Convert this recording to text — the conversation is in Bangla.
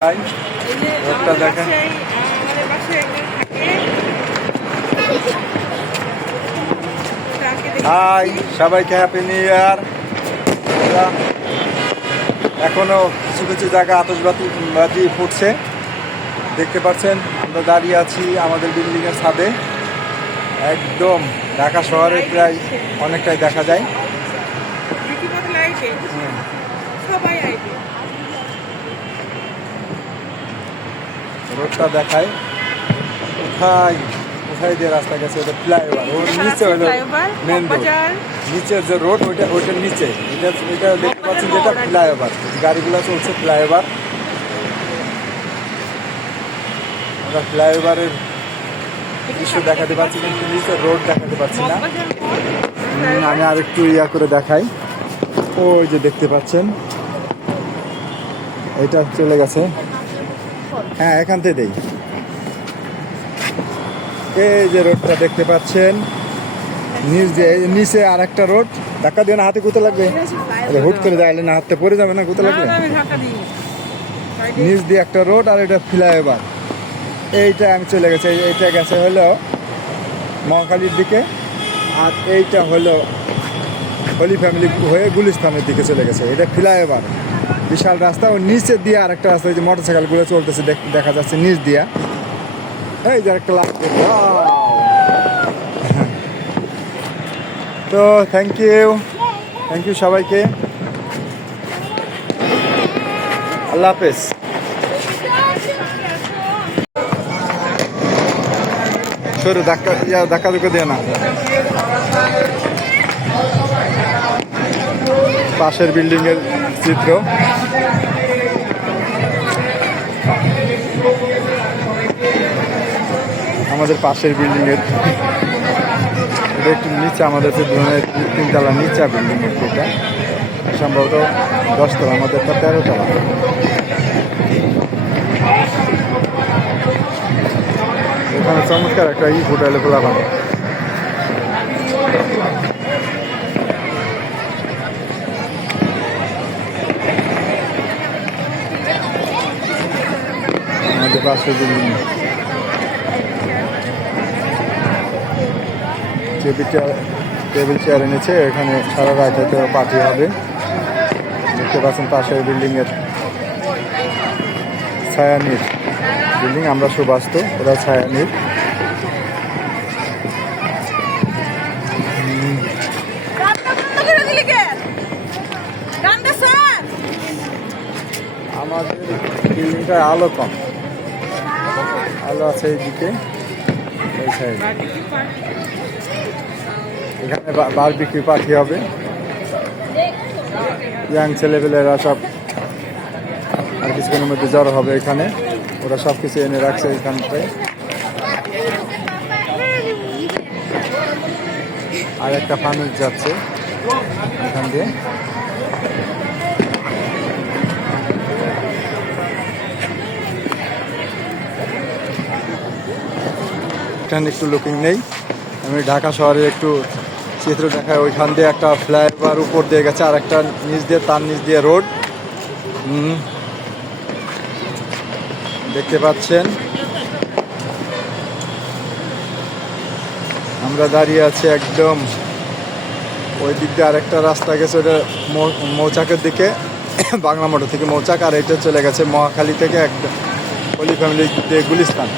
রোডটা দেখেন। হাই, সবাইকে হ্যাপি নিউ ইয়ার। এখনো কিছু কিছু জায়গায় আতশবাজি ফুটছে, দেখতে পাচ্ছেন। আমরা দাঁড়িয়ে আছি আমাদের বিল্ডিংয়ের ছাদে। একদম ঢাকা শহরে প্রায় অনেকটাই দেখা যায়। রোডটা দেখায় কোথায় কোথায় দিয়ে রাস্তা গেছে, ওটা ফ্লাইওভার। ওর নিচে হলো মেন রোড, নিচের যে রোড ওইটার নিচে এটা দেখতে পাচ্ছেন, যেটা ফ্লাইওভার। গাড়িগুলো চলছে ফ্লাইওভার। আমরা ফ্লাইওভারের দৃশ্য দেখাতে পারছি, কিন্তু নিচের রোড দেখাতে পারছি না। আমি আর একটু করে দেখাই। ওই যে দেখতে পাচ্ছেন, এটা চলে গেছে। হ্যাঁ, এখান থেকে দেই। এই যে রোডটা দেখতে পাচ্ছেন, নিচে আর একটা রোড। ধাক্কা দিয়ে না, হাতে কোথায় লাগবে? হুট করে দেখালে না, হাতে পড়ে যাবে না, কোথায় লাগবে? নিচ দিয়ে একটা রোড, আর এটা ফ্লাইওভার। এইটা আমি চলে গেছে, এইটা গেছে হলো মহাখালীর দিকে, আর এইটা হলো হলি ফ্যামিলি হয়ে গুলিস্তানের দিকে চলে গেছে। এটা ফ্লাইওভার, বিশাল রাস্তা। ও নিচে দিয়ে আর একটা রাস্তা, যে মোটরসাইকেলগুলো চলতেছে দেখা যাচ্ছে নিচ দিয়া। এই যে একটা লাগবে। তো থ্যাংক ইউ সবাইকে। আল্লাহ হাফেজ। সরু, ধাক্কা দিয়ে না। পাশের বিল্ডিং এর চিত্র। আমাদের পাশের বিল্ডিং এর এটা একটু নিচে, আমাদের তিনতলা নিচা বিল্ডিং এর, এটা সম্ভবত 10 তলা, আমাদের তো 13 তলা। এখানে চমৎকার একটা হোটেলে খোলা পাবে। আমাদের পাশের বিল্ডিং টেবিল চেয়ার এনেছে, এখানে সারা রাত হয়তো পার্টি হবে। দেখতে পাচ্ছেন পাশের বিল্ডিং এর ছায়ানীর বিল্ডিং। আমরা সুবাস্ত, ওরা ছায়ানীর। আমাদের বিল্ডিংটা আলো কম, আলো আছে এইদিকে, এই সাইডে। এখানে বারবিকিউ পার্টি হবে। ইয়াং ছেলেপেলেরা সব আর কিছুক্ষণের মধ্যে জড়ো হবে এখানে। ওরা সব কিছু এনে রাখছে এখানটায়। আর একটা ফানুস যাচ্ছে এখান দিয়ে। এখানে একটু লুকিং নেই। আমি ঢাকা শহরের একটু চিত্র দেখায়। ওইখান দিয়ে একটা ফ্লাইওভার উপর দিয়ে গেছে, আর একটা নিচ দিয়ে, তার নিচ দিয়ে রোড দেখতে পাচ্ছেন। আমরা দাঁড়িয়ে আছি একদম ওই দিক দিয়ে। আরেকটা রাস্তা গেছে, ওটা মৌচাকের দিকে, বাংলা মোটর থেকে মৌচাক। আর এটা চলে গেছে মহাখালী থেকে একদম হলি ফ্যামিলি দিয়ে গুলিস্তান।